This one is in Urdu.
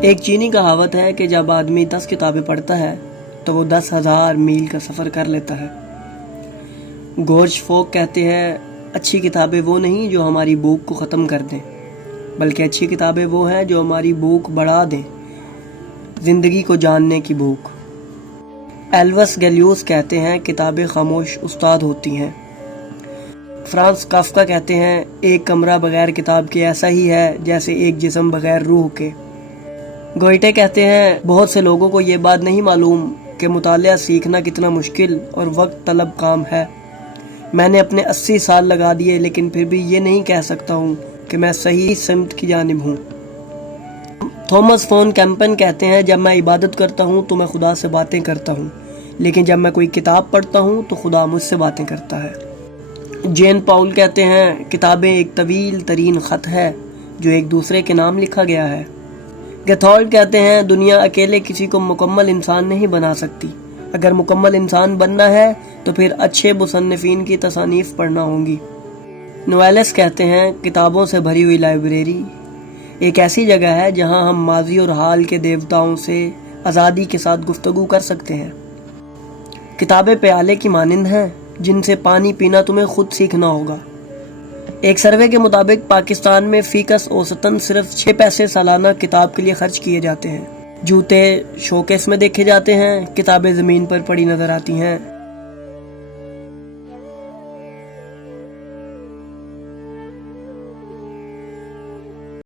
ایک چینی کہاوت ہے کہ جب آدمی 10 کتابیں پڑھتا ہے تو وہ 10,000 میل کا سفر کر لیتا ہے۔ گورج فوک کہتے ہیں اچھی کتابیں وہ نہیں جو ہماری بھوک کو ختم کر دیں، بلکہ اچھی کتابیں وہ ہیں جو ہماری بھوک بڑھا دیں، زندگی کو جاننے کی بھوک۔ ایلوس گیلیوس کہتے ہیں کتابیں خاموش استاد ہوتی ہیں۔ فرانس کافکا کہتے ہیں ایک کمرہ بغیر کتاب کے ایسا ہی ہے جیسے ایک جسم بغیر روح کے۔ گوئٹے کہتے ہیں بہت سے لوگوں کو یہ بات نہیں معلوم کہ مطالعہ سیکھنا کتنا مشکل اور وقت طلب کام ہے۔ میں نے اپنے 80 سال لگا دیے لیکن پھر بھی یہ نہیں کہہ سکتا ہوں کہ میں صحیح سمت کی جانب ہوں۔ تھامس فون کیمپن کہتے ہیں جب میں عبادت کرتا ہوں تو میں خدا سے باتیں کرتا ہوں، لیکن جب میں کوئی کتاب پڑھتا ہوں تو خدا مجھ سے باتیں کرتا ہے۔ جین پاؤل کہتے ہیں کتابیں ایک طویل ترین خط ہے جو ایک دوسرے کے نام لکھا گیا ہے۔ گیتھولڈ کہتے ہیں دنیا اکیلے کسی کو مکمل انسان نہیں بنا سکتی، اگر مکمل انسان بننا ہے تو پھر اچھے مصنفین کی تصانیف پڑھنا ہوں گی۔ نویلس کہتے ہیں کتابوں سے بھری ہوئی لائبریری ایک ایسی جگہ ہے جہاں ہم ماضی اور حال کے دیوتاؤں سے آزادی کے ساتھ گفتگو کر سکتے ہیں۔ کتابیں پیالے کی مانند ہیں جن سے پانی پینا تمہیں خود سیکھنا ہوگا۔ ایک سروے کے مطابق پاکستان میں فی کس اوسطاً صرف 6 پیسے سالانہ کتاب کے لیے خرچ کیے جاتے ہیں۔ جوتے شوکیس میں دیکھے جاتے ہیں، کتابیں زمین پر پڑی نظر آتی ہیں۔